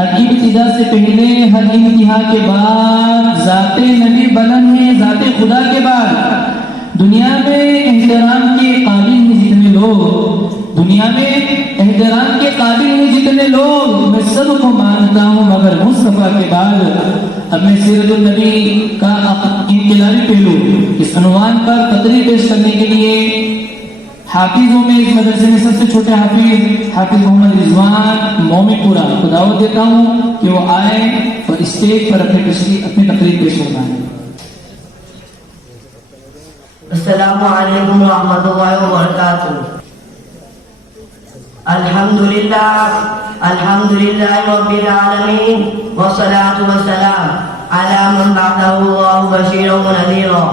ہر ابتدا سے پہلے ہر انتہا کے بعد ذات نبی بلند ہے، ذات خدا کے بعد دنیا میں احترام کے قابل ہیں جتنے لوگ، دنیا میں احترام کے قابل ہیں جتنے لوگ، میں سب کو مانتا ہوں مگر مصطفیٰ کے بعد۔ اب میں سیرت النبی کا انقلابی پہلو اس عنوان پر تقریر پیش کرنے کے لیے حافظوں میں اس مدرسے میں سب سے چھوٹے حافظ محمد رضوان مومی پورا کو دعوت دیتا ہوں کہ وہ آئے اور اسٹیج پر اپنی تقریر پیش فرمائیں۔ السلام علیکم ورحمۃ اللہ وبرکاتہ۔ الحمدللہ رب العالمین والصلاة والسلام علی من بعثہ اللہ بشیرا ونذیرا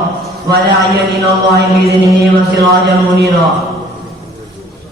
وداعیا الی اللہ بإذنہ وسراجا منیرا۔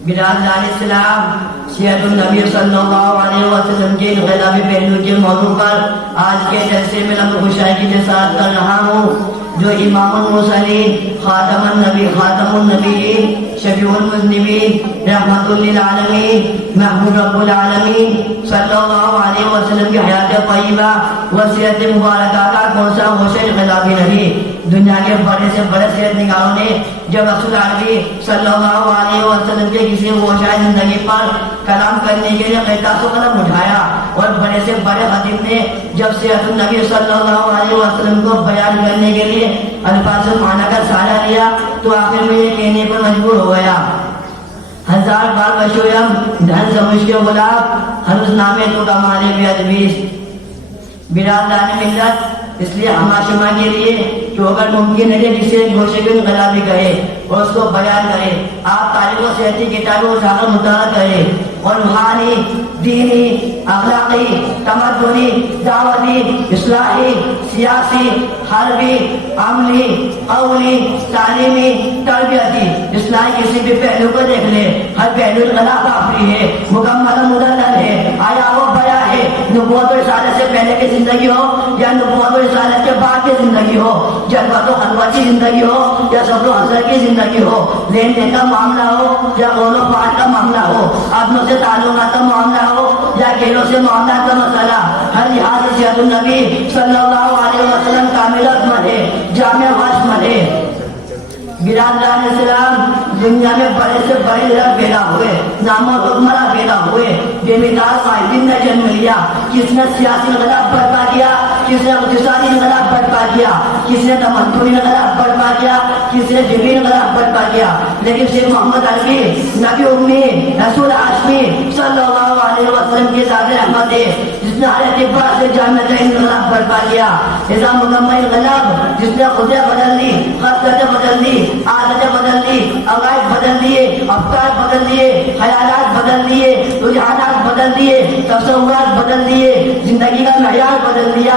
برادران اسلام، سیرت النبی صلی اللہ علیہ وسلم کے انقلابی پہلو کے موضوع پر آج کے جلسے میں لفظ خوشائی کے ساتھ کر رہا ہوں، جو امام المرسلین، خاتم النبیین، شفیع المذنبین، رحمت للعالمین، محمود رب العالمین صلی اللہ علیہ وسلم کی حیات طیبہ و سیرت مبارکہ کا کون سا ہوش انقلابی نبی۔ دنیا کے بڑے سے بڑے سیرت نگاروں نے جب رسول عربی صلی اللہ علیہ وسلم کے کسی ہوشائے زندگی پر کلام کرنے کے لیے قطعہ و قلم اٹھایا، اور بڑے سے بڑے خطیب نے جب سیرت النبی صلی اللہ علیہ وسلم کو بیان کرنے کے لیے الفاظ معنی کا سہارا لیا تو آخر میں یہ کہنے پر مجبور ہو گیا، ہزار بار بشویم دھن سمجھ کے گلاب، ہر اس نامے تو کمالے بے ادبیس۔ برادران ملت، اس لیے ہما شما کے لیے کہ اگر ممکن ہے کہ جسے گوشے کو انقلابی کہے اور اس کو بیان کرے، آپ تاریخ و صحتی کتابوں کو اٹھا کر مطالعہ کرے اور روحانی، دینی، اخلاقی، تمدنی، دعوتی، اصلاحی، سیاسی، حربی، عملی، قولی، تعلیمی، تربیتی، اصلاحی کسی بھی پہلو کو دیکھ لے، ہر پہلو انقلاب آفری ہے، مکمل مدلل ہے۔ آیا وہ بیان ہے نبوت و رسالت سے پہلے کی زندگی ہو یا نبوت و رسالت کے بعد کی زندگی ہو، جلوت و خلوت کی زندگی ہو یا صبر و حسر کی زندگی ہو، لین دین کا معاملہ ہو یا قول و فعل کا معاملہ ہو، اپنوں سے تعلقات کا معاملہ ہو یا غیروں سے معاملات کا مسئلہ، ہر لحاظ سے سیرت النبی صلی اللہ علیہ وسلم کامل عظمت ہے، جامع واشمل ہے۔ برادران اسلام، دنیا میں بڑے سے بڑے لوگ پیدا ہوئے، نام و حکمراں پیدا ہوئے، بے مثال قائدین نے جنم لیا، کس نے سیاسی انقلاب برپا کیا، کس نے اقتصادی انقلاب برپا کیا، کس نے تمدنی انقلاب برپا کیا، کس نے فکری انقلاب برپا کیا، لیکن شیخ محمد عربی نبی امی رسول ہاشمی صلی اللہ علیہ وسلم کے ذات رحمت ہے، جس نے ہر اعتبار سے جامع انقلاب برپا کیا، ایسا مکمل انقلاب جس نے خودیں بدل دی، خصلتیں بدل دی، عادتیں بدل دی، عقائد بدل دیے، افکار بدل دیے، خیالات بدل دیے، رجحانات بدل دیے، تصورات بدل دیے، زندگی کا معیار بدل دیا،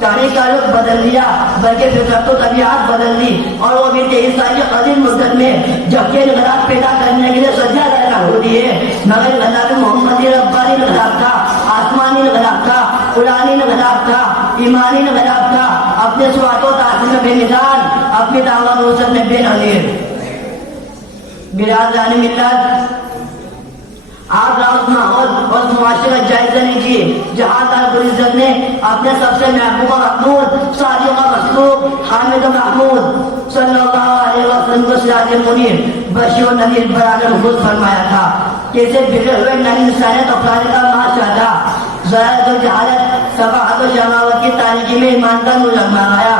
تاریخ کا رخ بدل دیا، بلکہ فطرت و طبیعت بدل دی، اور وہ بھی 23 سال کی قدیم مدت میں جبکہ انقلاب پیدا کرنے کے لیے سجا ذائقہ ہو دی ہے، مگر انقلاب محمدی ربانی انقلاب تھا، آسمانی انقلاب تھا، قرآنی انقلاب تھا، ایمانی انقلاب تھا، اپنے سوات و تعظیم میں بے مثال، اپنی دعوت و نصرت میں بے نظیر۔ برادران ملت، آپ راؤس ماحول اور معاشرے کا جائزہ لیجیے جہاں رب العزت نے اپنے سب سے محبوب و محمود، صادق و مصدوق، حامد و محمود صلی اللہ علیہ وسلم کو سراج منیر، بشیر و نذیر بنا کر خود فرمایا تھا کہ اسے بگڑے ہوئے نئی انسانیت افراد کا معاشرہ تھا، ذرات و جہالت، صفاحت و شماوت کی تاریکی میں ایمان کا نور لگایا،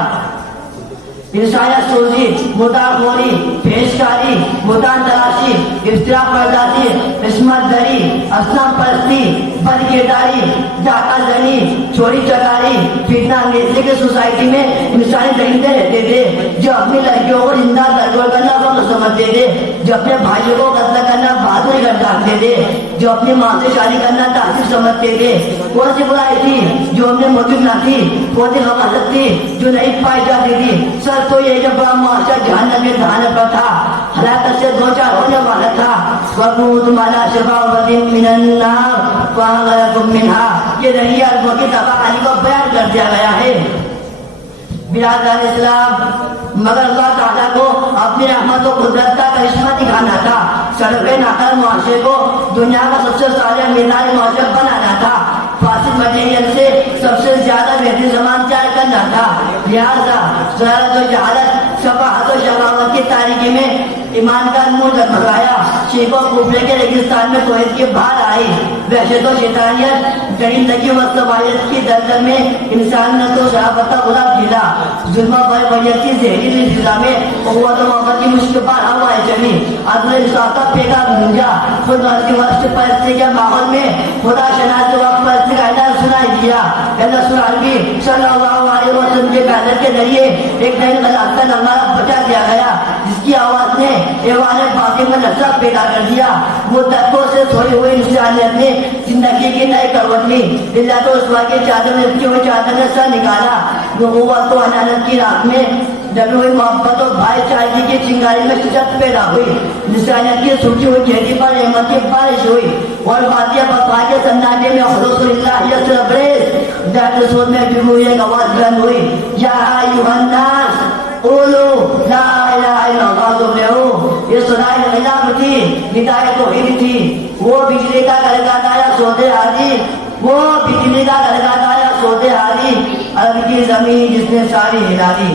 انسانیت سوزی، مدعا خوری، پیشکاری، مدعا تلاشی، افتراق پردازی، عصمت دری، اصنام پرستی، بد کرداری، ڈاکہ زنی، چوری چکاری، فتنہ انگیزی کی سوسائٹی میں انسانی درندے رہتے تھے جو اپنی لڑکیوں کو زندہ درگور کرنا فخر سمجھتے تھے، جو اپنے بھائیوں کو قتل کرنا بہادری گردانتے تھے، جو اپنی ماں سے شادی کرنا تحقیق سمجھتے تھے۔ کون سی برائی تھی جو ہم نے موجود نہ تھی؟ کون سی غفلت تھی جو نہیں پائی جاتی تھی؟ سر تو یہ جب بڑا معاشرہ جہنم کے دہانے پر تھا، ہلاکت سے دو چار ہونے والا تھا، وَقُودُ عَلَىٰ شَفَاعَةٍ مِّنَ النَّارِ فَأَغْرَقَكُم مِّنْهَا، یہ دریا اربوں کی تباہی کو بیان کر دیا گیا ہے۔ برادران اسلام، مگر اللہ تعالیٰ کو اپنی رحمت و قدرت کا کرشمہ دکھانا تھا، سرکے ناکار معاشرے کو دنیا کا سب سے صالح مثالی معاشرہ بنانا تھا، فاسد مٹیریل سے سب سے زیادہ بہترین سامان تیار کرنا تھا. لہٰذا ضرورت و جہالت شفاعت و شقاوت کی تاریکی میں ایمان کا نور جگمگایا. شرک و کفر کے ریگستان میں توحید کی بہار آئی. وحشت و شیطانیت درندگی و قبائلیت کی دلدل میں انسان نے تو شرافت کا غلاف جھیلا. ظلم و بربریت کی زہریلی فضا میں قوت و محبت کی مشکل پر ہوائیں چلی. عدل انصاف کا پیغام گونجا. خود غرض کی وقت پرستی کے ماحول میں خدا شناسی وقت پرستی کا اعلان سنائی دیا. رسول عربی صلی اللہ علیہ وسلم کے بیانات کے ذریعے ایک نئی غلط کا نغمہ بچا دیا گیا جس کی آواز نے ایوان باقی میں نشہ پیدا کر دیا. وہ دھکوں سے سوئی ہوئی انسانیت نے زندگی کی نئی کروٹ لی. اللہ تو اس کی چادر میں کی ہوئی چادر نے سر نکالا. نبوت و انانت کی راہ میں ڈبی ہوئی محبت اور بھائی چارگی کی چنگاری میں شدت پیدا ہوئی. انسانیت کی سوچی ہوئی کھیتی پر رحمت کی بارش ہوئی اور باتیں بقا کے سناٹے میں خلوص اللہ یسر بریز درد سود میں ڈبی ہوئی ایک آواز بلند ہوئی. یا ایھا الناس قولوا لا الہ الا اللہ تفلحوا. یہ سنائے انقلاب تھی, ہدایت توحید تھی. وہ بجلی کا گھڑگھاتا سودے حالی, وہ بجلی کا گھڑگھاتا سودے حالی, عرب کی زمین جس نے ساری ہلا دی.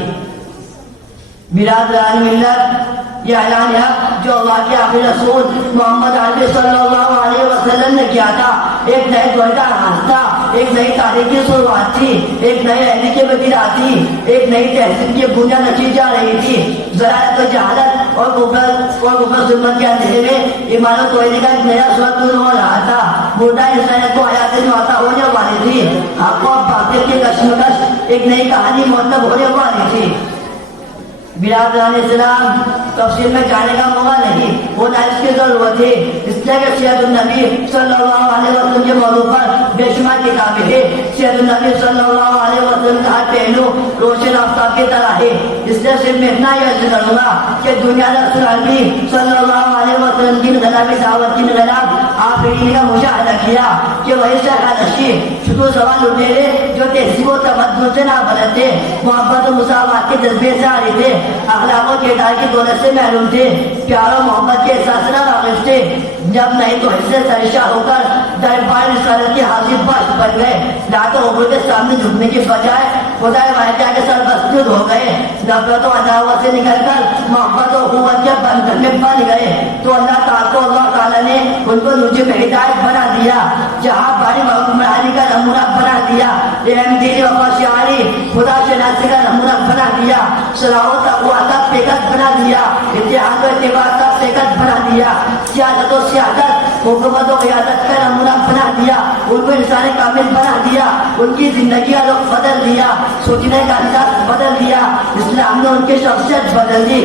برادران ملت, یہ اعلان حق جو اللہ کے آخری رسول محمد عربی صلی اللہ علیہ وسلم نے کیا تھا ایک نئے دور کا آغاز تھا, ایک نئی تاریخ کی شروعات تھی, ایک نئے عہد کی بدلا تھی, ایک نئی تہذیب کی بنیاد رکھی جا رہی تھی. ذرائع و جہالت اور کفر ظلمت کے اندھیرے میں ایمان و توحید کا ایک نیا سورج نور ہو رہا تھا. مردہ انسانیت کو حیات نوتا ہونے والی تھی. حق و باطل کی کشمکش ایک نئی کہانی مرتب ہونے والی تھی. برادران اسلام, تفصیل میں جانے کا موقع نہیں ہوتا, اس کی ضرورت ہے. اس لیے کہ سیرت النبی صلی اللہ علیہ وسلم کے موضوع پر بے شمار کتابیں ہیں. سیرت النبی صلی اللہ علیہ وسلم کا ہر پہلو روشن آفتاب کی طرح ہے. اس لیے صرف میں اتنا یہ عرض کروں گا کہ دنیا رسول عربی صلی اللہ علیہ وسلم کی انقلابی دعوت کی انقلاب آفرین کا مشاہدہ کیا کہ وہی سرخاشی شکر سوال لٹیرے جو تہذیب و تمدن سے نہ بدلتے, محبت و مساوات کے جذبے سے آ رہے تھے, اخلاق و کردار کی دولت سے محروم تھے, پیار و محبت کے احساس سے واقف تھے. جب نہیں تو حصے سرشا ہو کر دربار رسالت کے حاضر باش بن گئے. لات و عبور کے سامنے جھکنے کی بجائے خدا واحدہ کے سر مسجود ہو گئے. نفرت و عداوت سے نکل کر محبت و قوت کے بندھن میں بن گئے تو اللہ تعالیٰ نے ان کو نجم ہدایت بنا دیا, جہاں باری حکمرانی کا نمونہ بنا دیا, رحم دلی وفا شعاری خدا شناسی کا نمونہ بنا دیا, صلاح و تقویٰ کا پیغت بنا دیا, اتحاد و اتباع کا پیغت بنا دیا, سیاست و سیادت حکومت و قیادت کا نمونہ بنا دیا, ان کو انسان کامل بنا دیا, ان کی زندگی کا رخ بدل دیا, سوچنے کا انداز بدل دیا. اسلام نے ان کی شخصیت بدل دی.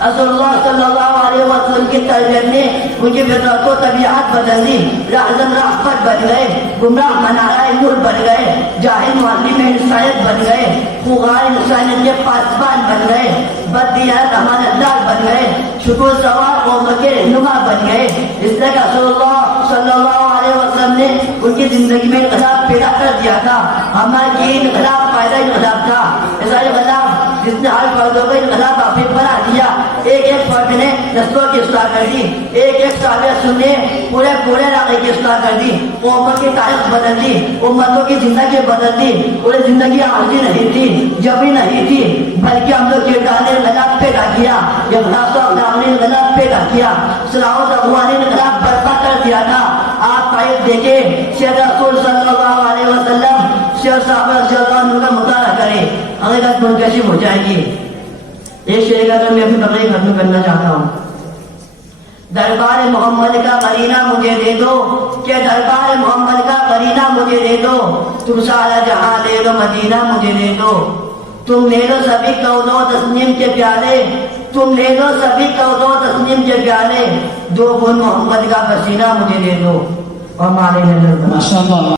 رسول اللہ صلی اللہ علیہ وسلم کی تربیت نے ان کی فطرت و طبیعت بدل دی. رہزن رحمت بن گئے, گمراہ منارہ نور بن گئے, جاہل معلم انسانیت بن گئے, خوغار انسانیت کے پاسبان بن گئے, بددیانت امانتدار بن گئے, شکر سوار قوم کے رہنما بن گئے. اس لیے کہ رسول اللہ صلی اللہ علیہ وسلم نے ان کی زندگی میں انقلاب پیدا کر دیا تھا. ہمارا یہ انقلاب پیدا انقلاب تھا, ایسا انقلاب جس نے ہر فردوں کو انقلاب حافظ بنا دیا. ایک ایک فرد نے نسلوں کی اصلاح کر دی, ایک ایک صحابہ سننے پورے علاقے کی اصلاح کر دی, قوموں کی تاریخ بدل دی, امتوں کی زندگی بدل دی. پوری زندگی عارضی نہیں تھی, جبری نہیں تھی, بلکہ ہم لوگ کردار نے انقلاب پیدا کیا, اخلاق و اخلاق نے انقلاب پیدا کیا, صلاح و تقویٰ نے انقلاب برپا کر دیا تھا. آپ تاریخ دیکھیں, سید رسول صلی اللہ علیہ وسلم سید صحابہ رضی اللہ عنہ کا مطالعہ کریں, حقیقت منکشف ہو جائے گی. ایک شعر کا میں اپنی تقریر ختم کرنا چاہتا ہوں. دربار محمد کا قرینہ مجھے دے دو, کہ دربار محمد کا قرینہ مجھے دے دو, تم سارا جہاں لے لو مدینہ مجھے دے دو. تم لے لو سبھی کون و تسنیم کے پیالے, تم لے لو سبھی کون و تسنیم کے پیالے, دو بن محمد کا پسینہ مجھے دے دو. اور ہمارے ماشاء اللہ.